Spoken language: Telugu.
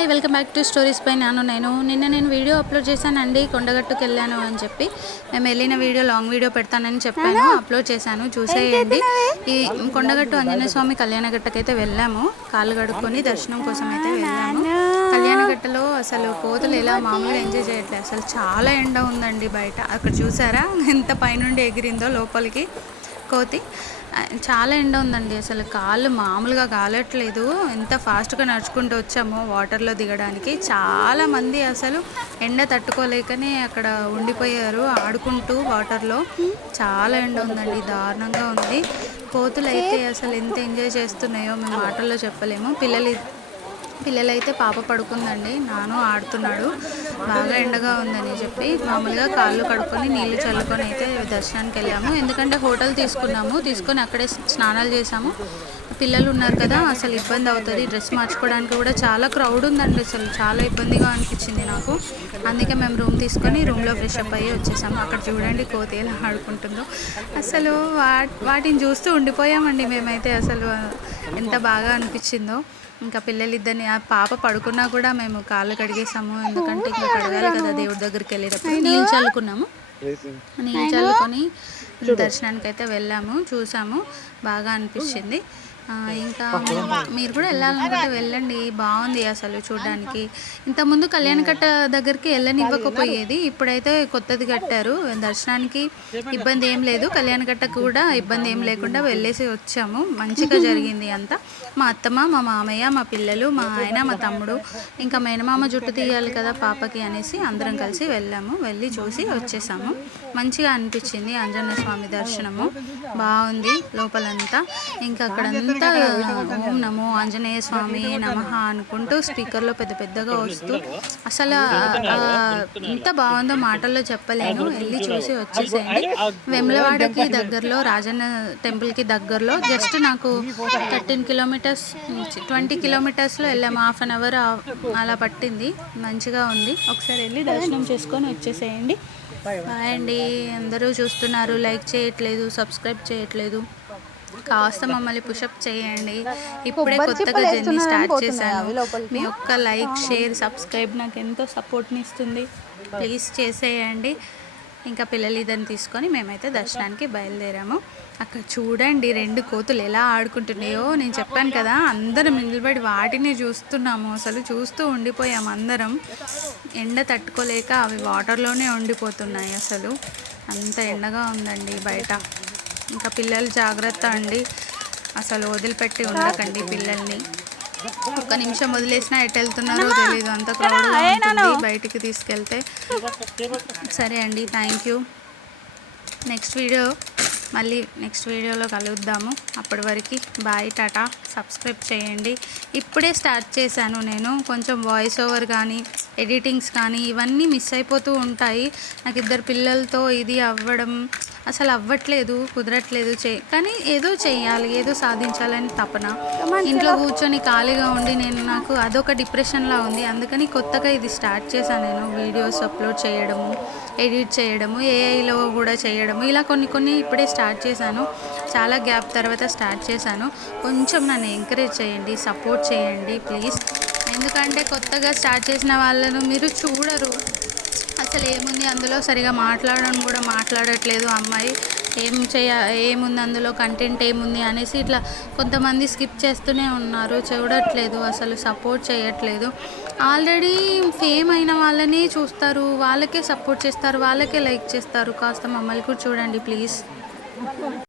Hi welcome back to stories పై నేను వీడియో అప్లోడ్ చేశానండి. కొండగట్టుకు వెళ్ళాను అని చెప్పి మేము వెళ్ళిన వీడియో లాంగ్ వీడియో పెడతానని చెప్పాను, అప్లోడ్ చేశాను, చూసేయండి. ఈ కొండగట్టు ఆంజనేయ స్వామి కళ్యాణగట్టకైతే వెళ్ళాము. కాళ్ళు కడుక్కొని దర్శనం కోసం అయితే వెళ్ళాము. కళ్యాణగట్టలో అసలు కోతులు ఎలా మామూలుగా ఎంజాయ్ చేయట్లేదు, అసలు చాలా ఎండ ఉందండి బయట. అక్కడ చూసారా ఎంత పైనుండి ఎగిరిందో లోపలికి కోతి. చాలా ఎండ ఉందండి, అసలు కాళ్ళు మామూలుగా కాలట్లేదు. ఎంత ఫాస్ట్గా నడుచుకుంటూ వచ్చామో వాటర్లో దిగడానికి. చాలామంది అసలు ఎండ తట్టుకోలేకనే అక్కడ ఉండిపోయారు ఆడుకుంటూ వాటర్లో. చాలా ఎండ ఉందండి, దారుణంగా ఉంది. కోతులు అయితే అసలు ఎంత ఎంజాయ్ చేస్తున్నాయో మేము మాటల్లో చెప్పలేము. పిల్లలైతే పాప పడుకుందండి, నాను ఆడుతున్నాడు. బాగా ఎండగా ఉందని చెప్పి మామూలుగా కాళ్ళు కడుక్కొని నీళ్లు చల్లుకొని అయితే దర్శనానికి వెళ్ళాము. ఎందుకంటే హోటల్ తీసుకొని అక్కడే స్నానాలు చేసాము. పిల్లలు ఉన్నారు కదా, అసలు ఇబ్బంది అవుతుంది. డ్రెస్ మార్చుకోవడానికి కూడా చాలా క్రౌడ్ ఉందండి, అసలు చాలా ఇబ్బందిగా అనిపించింది నాకు. అందుకే మేము రూమ్లో ఫ్రెష్ అప్ అయ్యి వచ్చేసాము. అక్కడ చూడండి కోతి ఎలా ఆడుకుంటుందో. అసలు వాటిని చూస్తూ ఉండిపోయామండి మేమైతే. అసలు ఎంత బాగా అనిపించిందో. ఇంకా పిల్లలిద్దరిని, ఆ పాప పడుకున్నా కూడా మేము కాళ్ళు కడిగేసాము. ఎందుకంటే ఇంకా కడగాలి కదా దేవుడి దగ్గరికి వెళ్ళేటప్పుడు. నీళ్ళు చల్లుకొని దర్శనానికి అయితే వెళ్ళాము, చూసాము, బాగా అనిపించింది. ఇంకా మీరు కూడా వెళ్ళాలనుకుంటే వెళ్ళండి, బాగుంది అసలు చూడడానికి. ఇంతకుముందు కళ్యాణకట్ట దగ్గరికి వెళ్ళనివ్వకపోయేది, ఇప్పుడైతే కొత్తది కట్టారు. దర్శనానికి ఇబ్బంది ఏం లేదు, కళ్యాణకట్టకు కూడా ఇబ్బంది ఏం లేకుండా వెళ్ళేసి వచ్చాము. మంచిగా జరిగింది అంతా. మా అత్తమ్మ, మా మామయ్య, మా పిల్లలు, మా ఆయన, మా తమ్ముడు, ఇంకా మేనమామ జుట్టు తీయాలి కదా పాపకి అనేసి అందరం కలిసి వెళ్ళి చూసి వచ్చేసాము. మంచిగా అనిపించింది. ఆంజనేయ స్వామి దర్శనము బాగుంది లోపలంతా. ఇంకా అక్కడంతా ఓం నమో ఆంజనేయ స్వామి నమః అనుకుంటూ స్పీకర్లో పెద్దగా వస్తూ అసలు ఎంత బాగుందో మాటల్లో చెప్పలేను. వెళ్ళి చూసి వచ్చేసేయండి. వెమ్లవాడకి దగ్గరలో, రాజన్న టెంపుల్కి దగ్గరలో, జస్ట్ నాకు 13 కిలోమీటర్స్ 20 కిలోమీటర్స్లో వెళ్ళాము. హాఫ్ అన్ అవర్ అలా పట్టింది. మంచిగా ఉంది. ఒకసారి వెళ్ళి దర్శనం చేసుకొని వచ్చేసేయండి. బాయ్ అండి. అందరూ చూస్తున్నారు, లైక్ చేయట్లేదు, సబ్స్క్రైబ్ చేయట్లేదు. కాస్త మమ్మల్ని పుషప్ చేయండి. ఇప్పుడే కొత్తగా జర్నీ స్టార్ట్ చేశాను. మీ యొక్క లైక్, షేర్, సబ్స్క్రైబ్ నాకు ఎంతో సపోర్ట్ని ఇస్తుంది. ప్లీజ్ చేసేయండి. ఇంకా పిల్లలిద్దరిని తీసుకొని మేమైతే దర్శనానికి బయలుదేరాము. అక్కడ చూడండి 2 కోతులు ఎలా ఆడుకుంటున్నాయో. నేను చెప్పాను కదా, అందరం నిలబడి వాటిని చూస్తున్నాము. అసలు చూస్తూ ఉండిపోయాము అందరం. ఎండ తట్టుకోలేక అవి వాటర్లోనే ఉండిపోతున్నాయి. అసలు అంత ఎండగా ఉందండి బయట. ఇంకా పిల్లలు జాగ్రత్త అండి, అసలు వదిలిపెట్టి ఉండకండి పిల్లల్ని. ఒక్క నిమిషం వదిలేసినా ఎటు వెళ్తున్నారో తెలీదు, అంత క్రౌడ్గా ఉంటుంది బయటికి తీసుకెళ్తే. సరే అండి, థ్యాంక్ యూ. నెక్స్ట్ వీడియోలో కలుద్దాము. అప్పటి వరకు బాయ్, టాటా. సబ్స్క్రైబ్ చేయండి. ఇప్పుడే స్టార్ట్ చేశాను నేను. కొంచెం వాయిస్ ఓవర్ కానీ, ఎడిటింగ్స్ కానీ ఇవన్నీ మిస్ అయిపోతూ ఉంటాయి. నాకు 2 పిల్లలతో ఇది అసలు అవ్వట్లేదు, కుదరట్లేదు. కానీ ఏదో చెయ్యాలి, ఏదో సాధించాలని తపన. ఇంట్లో కూర్చొని ఖాళీగా ఉండి నాకు అదొక డిప్రెషన్లా ఉంది. అందుకని కొత్తగా ఇది స్టార్ట్ చేశాను నేను. వీడియోస్ అప్లోడ్ చేయడము, ఎడిట్ చేయడము, ఏఐలో కూడా చేయడము, ఇలా కొన్ని ఇప్పుడే స్టార్ట్ చేశాను. చాలా గ్యాప్ తర్వాత స్టార్ట్ చేశాను. కొంచెం నన్ను ఎంకరేజ్ చేయండి, సపోర్ట్ చేయండి ప్లీజ్. ఎందుకంటే కొత్తగా స్టార్ట్ చేసిన వాళ్ళను మీరు చూడరు. అసలు ఏముంది అందులో, సరిగా మాట్లాడట్లేదు అమ్మాయి, ఏముంది అందులో, కంటెంట్ ఏముంది అనేసి ఇట్లా కొంతమంది స్కిప్ చేస్తూనే ఉన్నారు, చూడట్లేదు, అసలు సపోర్ట్ చేయట్లేదు. ఆల్రెడీ ఫేమ్ అయిన వాళ్ళని చూస్తారు, వాళ్ళకే సపోర్ట్ చేస్తారు, వాళ్ళకే లైక్ చేస్తారు. కాస్త మమ్మల్ని కూడా చూడండి ప్లీజ్.